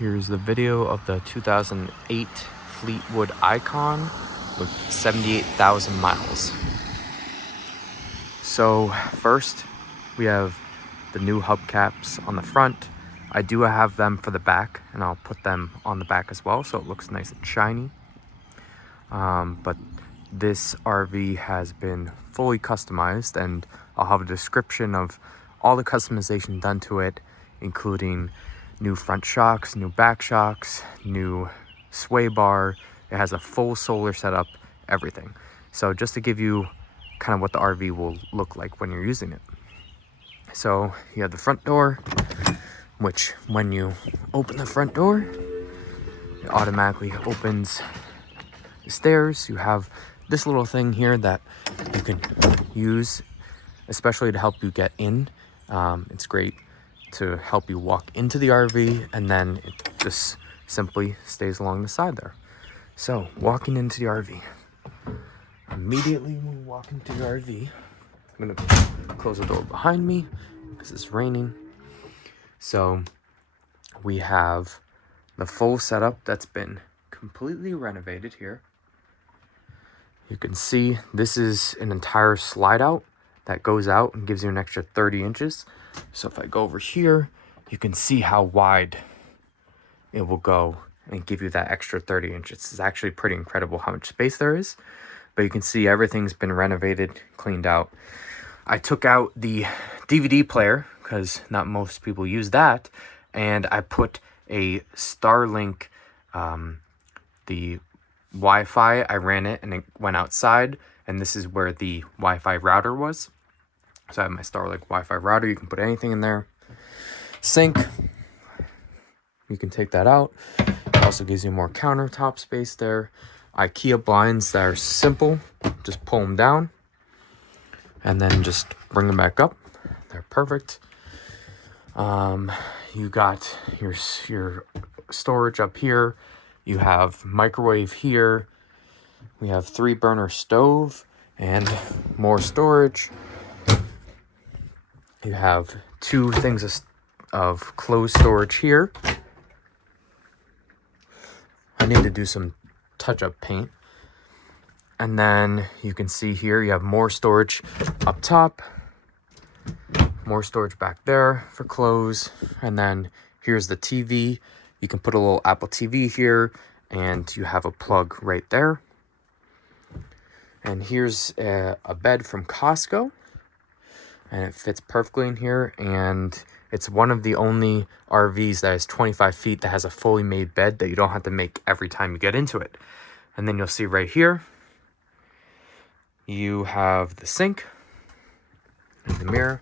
Here's the video of the 2008 Fleetwood Icon with 78,000 miles. So first, we have the new hubcaps on the front. I do have them for the back, and I'll put them on the back as well so it looks nice and shiny. But this RV has been fully customized, and I'll have a description of all the customization done to it, including new front shocks, new back shocks, new sway bar. It has a full solar setup, everything. So just to give you kind of what the RV will look like when you're using it. So you have the front door, which when you open the front door, it automatically opens the stairs. You have this little thing here that you can use, especially to help you get in. It's great to help you walk into the RV, and then it just simply stays along the side there. So walking into the RV, immediately when we walk into the RV, I'm gonna close the door behind me because it's raining. So we have the full setup that's been completely renovated here. You can see this is an entire slide out that goes out and gives you an extra 30 inches. So if I go over here, you can see how wide it will go and give you that extra 30 inches. It's actually pretty incredible how much space there is. But you can see everything's been renovated, cleaned out. I took out the DVD player because not most people use that. And I put a Starlink, the Wi-Fi, I ran it and it went outside. And this is where the Wi-Fi router was. So I have my Starlink Wi-Fi router. You can put anything in there. Sink, you can take that out. It also gives you more countertop space there. IKEA blinds that are simple. Just pull them down and then just bring them back up. They're perfect. You got your storage up here. You have microwave here. We have 3-burner stove and more storage. You have 2 things of closed storage here. I need to do some touch-up paint. And then you can see here you have more storage up top. More storage back there for clothes. And then here's the TV. You can put a little Apple TV here, and you have a plug right there. And here's a bed from Costco. And it fits perfectly in here, and it's one of the only RVs that is 25 feet that has a fully made bed that you don't have to make every time you get into it. And then you'll see right here, you have the sink and the mirror.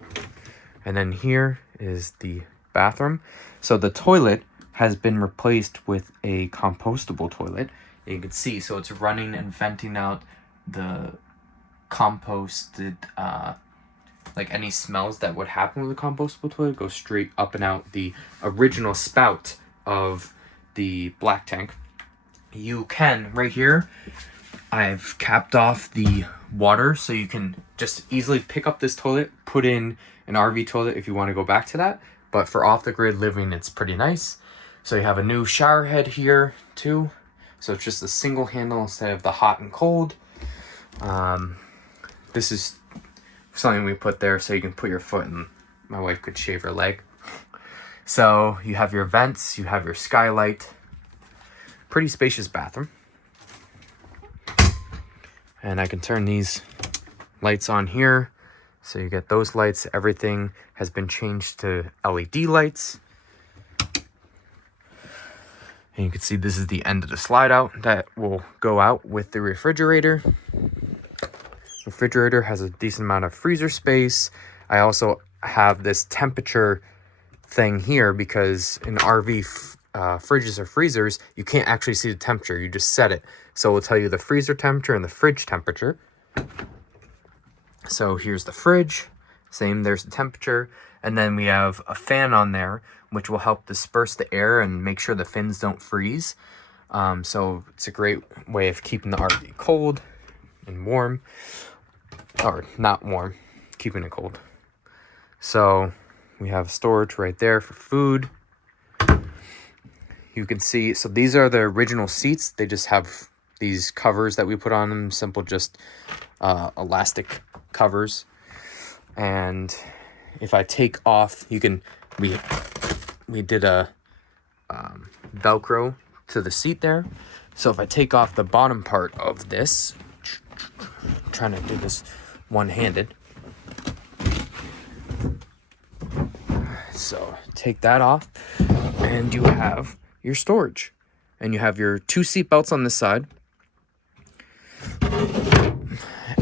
And then here is the bathroom. So the toilet has been replaced with a compostable toilet. And you can see, so it's running and venting out the composted, like any smells that would happen with a compostable toilet go straight up and out the original spout of the black tank. You can, right here, I've capped off the water so you can just easily pick up this toilet, put in an RV toilet if you want to go back to that. But for off-the-grid living, it's pretty nice. So you have a new shower head here too. So it's just a single handle instead of the hot and cold. This is something we put there so you can put your foot in. My wife could shave her leg. So you have your vents, you have your skylight. Pretty spacious bathroom. And I can turn these lights on here. So you get those lights. Everything has been changed to LED lights. And you can see this is the end of the slide out that will go out with the refrigerator. Refrigerator has a decent amount of freezer space. I also have this temperature thing here because in RV fridges or freezers, you can't actually see the temperature. You just set it. So it'll tell you the freezer temperature and the fridge temperature. So here's the fridge. Same, there's the temperature. And then we have a fan on there, which will help disperse the air and make sure the fins don't freeze. So it's a great way of keeping the RV cold and warm. Or not warm, keeping it cold. So we have storage right there for food. you can see, so these are the original seats. They just have these covers that we put on them, simple, just elastic covers. And if I take off, you can, we did a Velcro to the seat there. So if I take off the bottom part of this, I'm trying to do this one-handed. So take that off, and you have your storage, and you have your 2 seat belts on this side,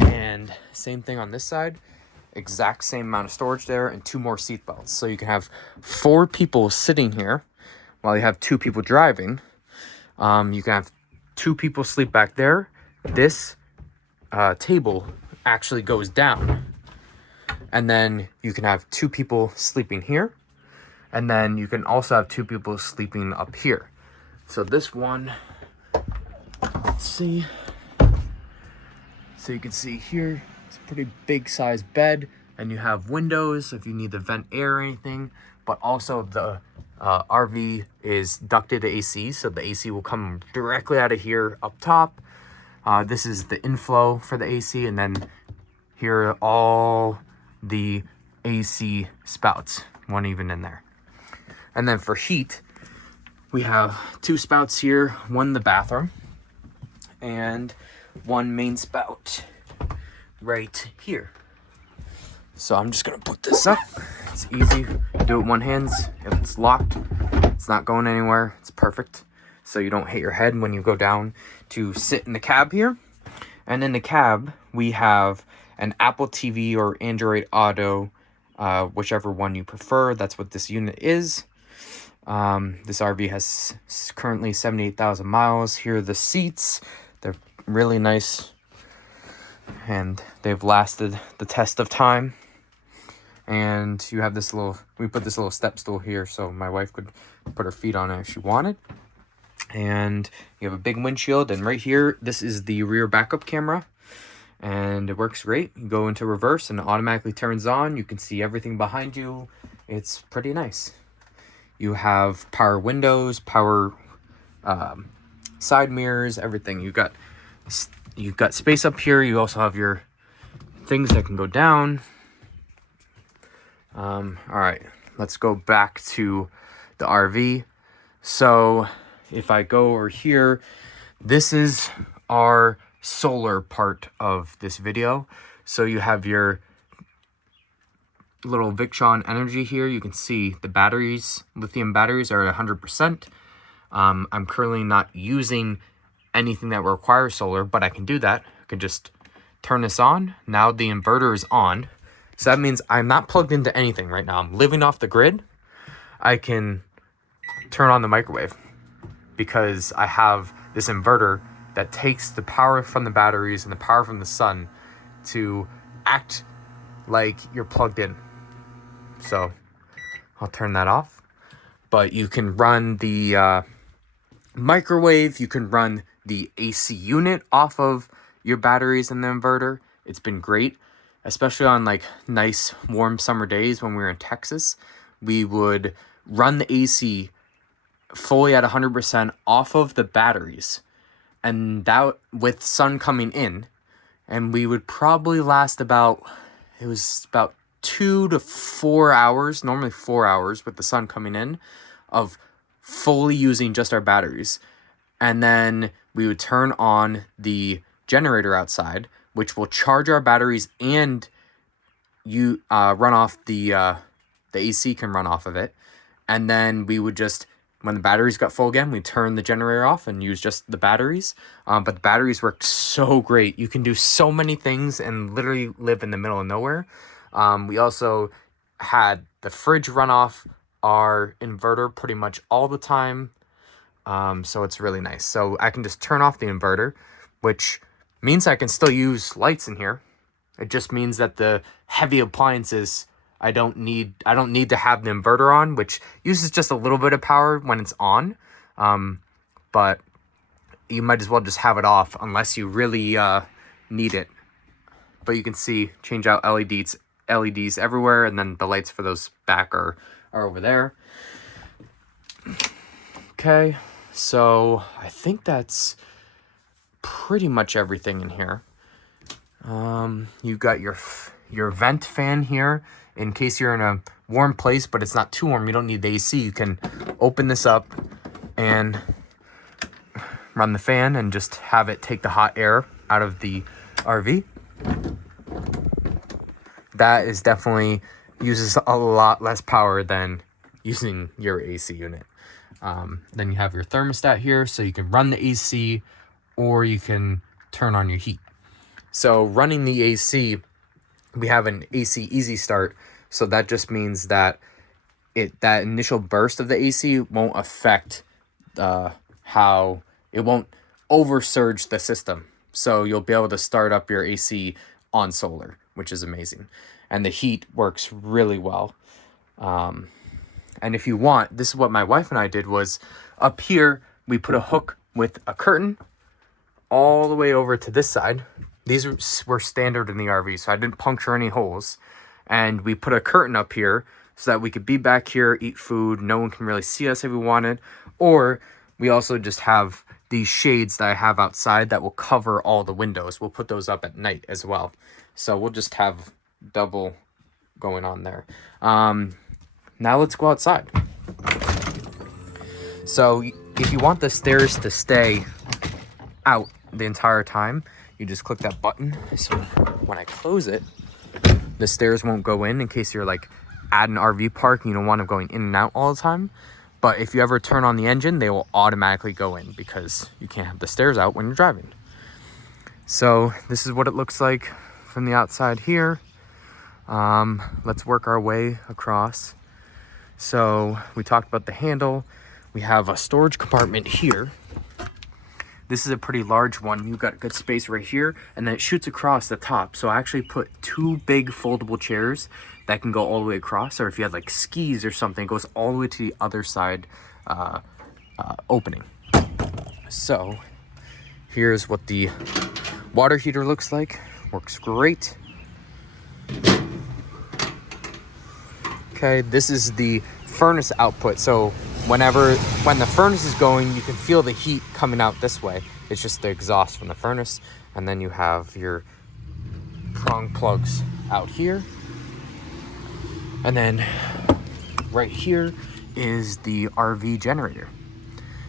and same thing on this side, exact same amount of storage there, and 2 more seat belts. So you can have 4 people sitting here while you have 2 people driving. You can have 2 people sleep back there. This table actually goes down, and then you can have 2 people sleeping here. And then you can also have 2 people sleeping up here. So this one, let's see. So you can see here, it's a pretty big size bed, and you have windows if you need to vent air or anything. But also the RV is ducted AC, so the AC will come directly out of here up top. This is the inflow for the AC, and then here are all the AC spouts, one even in there. And then for heat, we have 2 spouts here, one in the bathroom, and 1 main spout right here. So I'm just gonna put this up. It's easy, do it one hand. If it's locked, it's not going anywhere, it's perfect. So you don't hit your head when you go down to sit in the cab here. And in the cab, we have an Apple TV or Android Auto, whichever one you prefer. That's what this unit is. This RV has currently 78,000 miles. Here are the seats. They're really nice, and they've lasted the test of time. And you have this little, we put this little step stool here so my wife could put her feet on it if she wanted. And you have a big windshield, and right here, this is the rear backup camera, and it works great. You go into reverse and it automatically turns on. You can see everything behind you. It's pretty nice. You have power windows, power side mirrors, everything. You've got space up here. You also have your things that can go down. All right, let's go back to the RV. So if I go over here, this is our solar part of this video. So you have your little Victron energy here. You can see the batteries, lithium batteries, are at 100%. I'm currently not using anything that requires solar, but I can do that. I can just turn this on. Now the inverter is on. So that means I'm not plugged into anything right now. I'm living off the grid. I can turn on the microwave because I have this inverter that takes the power from the batteries and the power from the sun to act like you're plugged in. So I'll turn that off. But you can run the microwave. You can run the AC unit off of your batteries and the inverter. It's been great, especially on like nice warm summer days when we were in Texas. We would run the AC fully at 100% off of the batteries, and that with sun coming in, and we would probably last about 2 to 4 hours, normally 4 hours with the sun coming in, of fully using just our batteries. And then we would turn on the generator outside, which will charge our batteries, and you run off the AC can run off of it. And then we would just, when the batteries got full again, we turn the generator off and use just the batteries. But the batteries work so great. You can do so many things and literally live in the middle of nowhere. We also had the fridge run off our inverter pretty much all the time. So it's really nice. So I can just turn off the inverter, which means I can still use lights in here. It just means that the heavy appliances, I don't need to have the inverter on, which uses just a little bit of power when it's on. But you might as well just have it off unless you really need it. But you can see, change out LEDs everywhere, and then the lights for those back are over there. Okay, So I think that's pretty much everything in here. You've got your vent fan here in case you're in a warm place, but it's not too warm. You don't need the AC. You can open this up and run the fan and just have it take the hot air out of the RV. That is definitely uses a lot less power than using your AC unit. Then you have your thermostat here, so you can run the AC or you can turn on your heat. So running the AC, we have an AC easy start. So that just means that that initial burst of the AC won't affect how it won't oversurge the system. So you'll be able to start up your AC on solar, which is amazing. And the heat works really well. And if you want, this is what my wife and I did, was up here, we put a hook with a curtain all the way over to this side. These were standard in the RV, so I didn't puncture any holes. And we put a curtain up here so that we could be back here, eat food. No one can really see us if we wanted. Or we also just have these shades that I have outside that will cover all the windows. We'll put those up at night as well. So we'll just have double going on there. Now let's go outside. So if you want the stairs to stay out the entire time, you just click that button. So when I close it, the stairs won't go in case you're like at an RV park and you don't want them going in and out all the time. But if you ever turn on the engine, they will automatically go in because you can't have the stairs out when you're driving. So this is what it looks like from the outside here. Let's work our way across. So we talked about the handle. We have a storage compartment here. This is a pretty large one. You've got good space right here, and then it shoots across the top. So I actually put 2 big foldable chairs that can go all the way across, or if you had like skis or something, it goes all the way to the other side opening. So here's what the water heater looks like. Works great. Okay, this is the furnace output. So when the furnace is going, you can feel the heat coming out this way. It's just the exhaust from the furnace. And then you have your prong plugs out here. And then right here is the RV generator.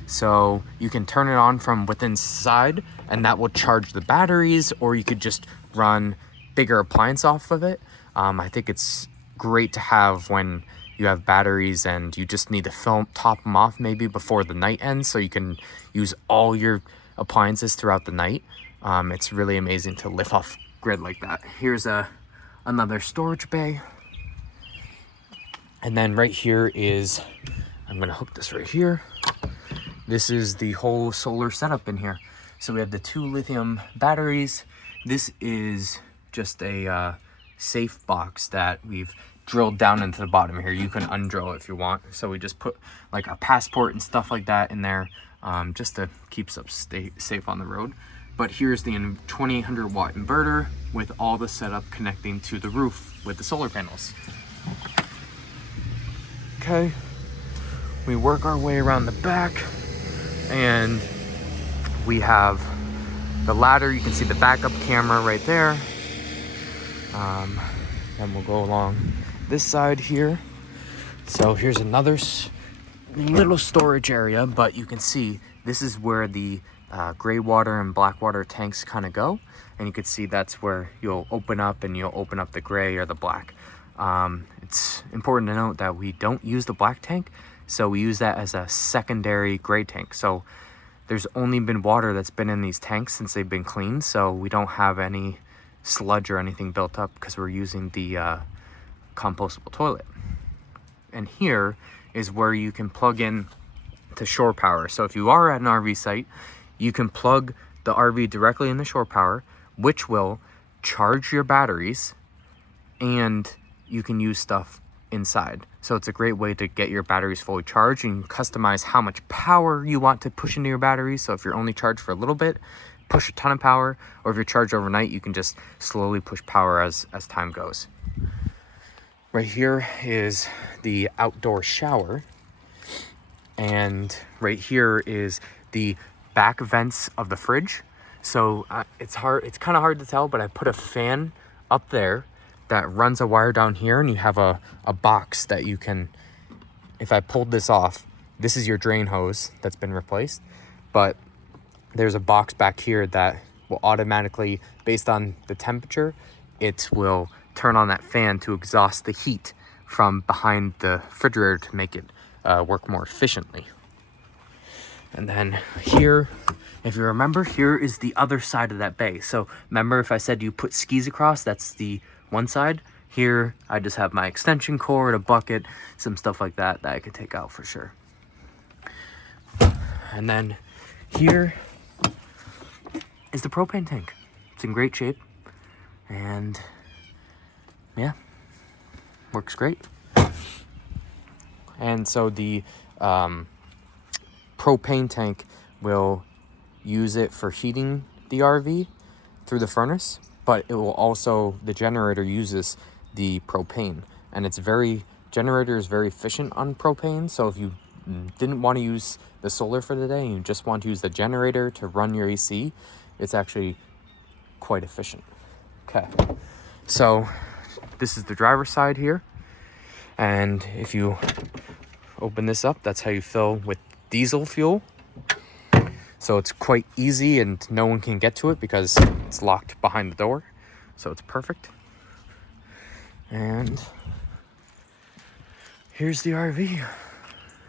So you can turn it on from within inside and that will charge the batteries, or you could just run bigger appliance off of it. I think it's great to have when you have batteries and you just need to top them off maybe before the night ends, so you can use all your appliances throughout the night. It's really amazing to lift off grid like that. Here's another storage bay. And then right here is, I'm gonna hook this right here. This is the whole solar setup in here. So we have the 2 lithium batteries. This is just a safe box that we've drilled down into the bottom here. You can undrill it if you want. So we just put like a passport and stuff like that in there, just to keep us safe on the road. But here's the 2800 watt inverter with all the setup connecting to the roof with the solar panels. Okay, we work our way around the back and we have the ladder. You can see the backup camera right there. And we'll go along this side here. So here's another little storage area, but you can see this is where the gray water and black water tanks kind of go. And you can see that's where you'll open up the gray or the black. It's important to note that we don't use the black tank, so we use that as a secondary gray tank. So there's only been water that's been in these tanks since they've been cleaned, so we don't have any sludge or anything built up because we're using the compostable toilet. And here is where you can plug in to shore power. So if you are at an RV site, you can plug the RV directly in the shore power, which will charge your batteries, and you can use stuff inside. So it's a great way to get your batteries fully charged, and you can customize how much power you want to push into your batteries. So if you're only charged for a little bit, push a ton of power, or if you're charged overnight, you can just slowly push power as time goes. Right here is the outdoor shower. And right here is the back vents of the fridge. So it's kind of hard to tell, but I put a fan up there that runs a wire down here, and you have a box that you can, if I pulled this off, this is your drain hose that's been replaced, but there's a box back here that will automatically, based on the temperature, it will turn on that fan to exhaust the heat from behind the refrigerator to make it work more efficiently. And then here, if you remember, here is the other side of that bay. So remember, if I said you put skis across, that's the one side. Here, I just have my extension cord, a bucket, some stuff like that I could take out for sure. And then here is the propane tank. It's in great shape, and yeah, works great. And so the propane tank will use it for heating the RV through the furnace, but it will also, the generator uses the propane, and generator is very efficient on propane. So if you didn't want to use the solar for the day and you just want to use the generator to run your AC, it's actually quite efficient. Okay, so this is the driver's side here, and if you open this up, that's how you fill with diesel fuel. So it's quite easy and no one can get to it because it's locked behind the door, so it's perfect. And here's the RV.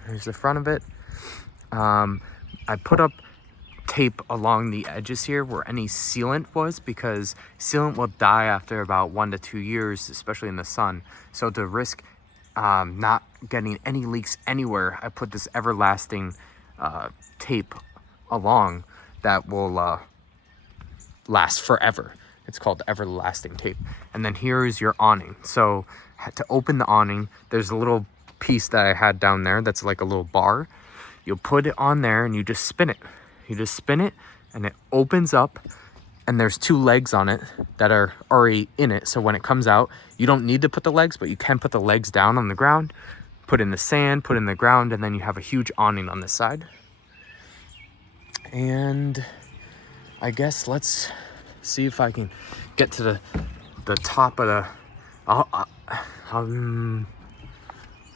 Here's the front of it. I put up tape along the edges here where any sealant was, because sealant will die after about 1 to 2 years, especially in the sun. So to risk not getting any leaks anywhere, I put this everlasting tape along that will last forever. It's called everlasting tape. And then here is your awning. So to open the awning, there's a little piece that I had down there that's like a little bar. You'll put it on there and you just spin it. You just spin it and it opens up, and there's 2 legs on it that are already in it. So when it comes out, you don't need to put the legs, but you can put the legs down on the ground, put in the sand, put in the ground, and then you have a huge awning on this side. And I guess see if I can get to the top of the, I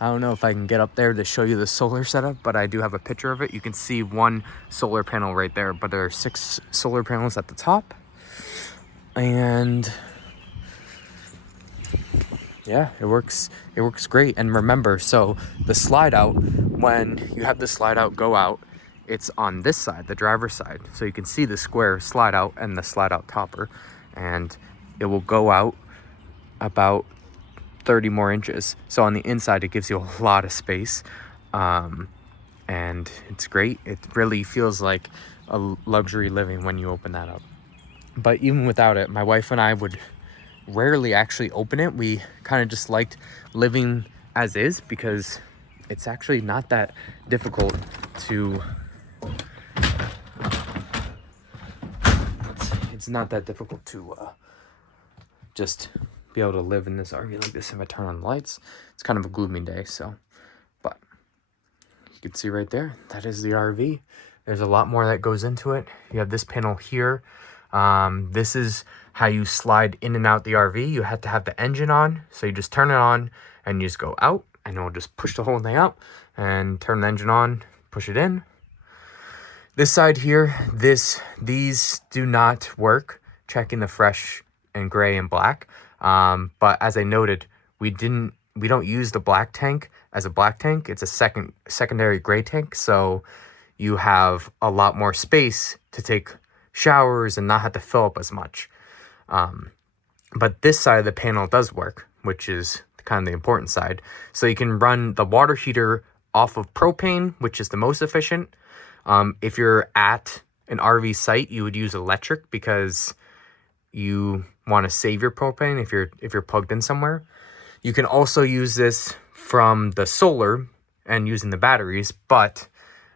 don't know if I can get up there to show you the solar setup, but I do have a picture of it. You can see 1 solar panel right there, but there are 6 solar panels at the top. And yeah, it works great. And remember, so the slide out, when you have the slide out go out, it's on this side, the driver's side. So you can see the square slide out and the slide out topper, and it will go out about 30 more inches. So on the inside, it gives you a lot of space, and it's great. It really feels like a luxury living when you open that up. But even without it, my wife and I would rarely actually open it. We kind of just liked living as is, because it's actually not that difficult to it's not that difficult to just be able to live in this RV like this. If I turn on the lights, it's kind of a gloomy day, so, but you can see right there, that is the RV. There's a lot more that goes into it. You have this panel here. This is how you slide in and out the RV. You have to have the engine on, so you just turn it on and you just go out, and it'll just push the whole thing out and turn the engine on, push it in. This side here, these do not work, checking the fresh and gray and black. But as I noted, we don't use the black tank as a black tank. It's a secondary gray tank, so you have a lot more space to take showers and not have to fill up as much. But this side of the panel does work, which is kind of the important side. So you can run the water heater off of propane, which is the most efficient. If you're at an RV site, you would use electric because you want to save your propane if you're plugged in somewhere. You can also use this from the solar and using the batteries, but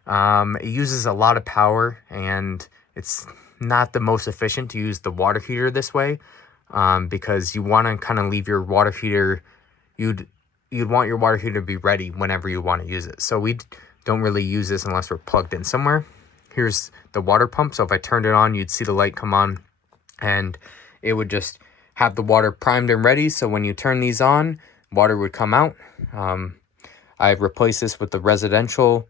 it uses a lot of power, and it's not the most efficient to use the water heater this way, because you want to kind of leave your water heater, you'd want your water heater to be ready whenever you want to use it. So we don't really use this unless we're plugged in somewhere. Here's the water pump. So if I turned it on, you'd see the light come on and it would just have the water primed and ready. So when you turn these on, water would come out. I've replaced this with the residential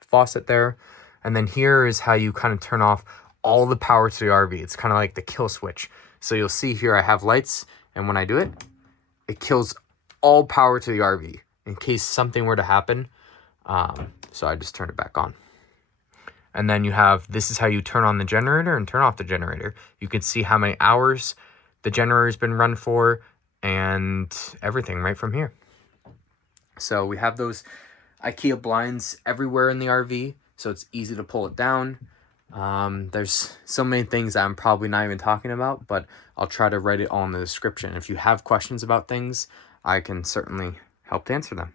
faucet there. And then here is how you kind of turn off all the power to the RV. It's kind of like the kill switch. So you'll see here I have lights, and when I do it, it kills all power to the RV in case something were to happen. So I just turn it back on. And then you have, this is how you turn on the generator and turn off the generator. You can see how many hours the generator's been run for and everything right from here. So we have those IKEA blinds everywhere in the RV, so it's easy to pull it down. There's so many things that I'm probably not even talking about, but I'll try to write it all in the description. If you have questions about things, I can certainly help to answer them.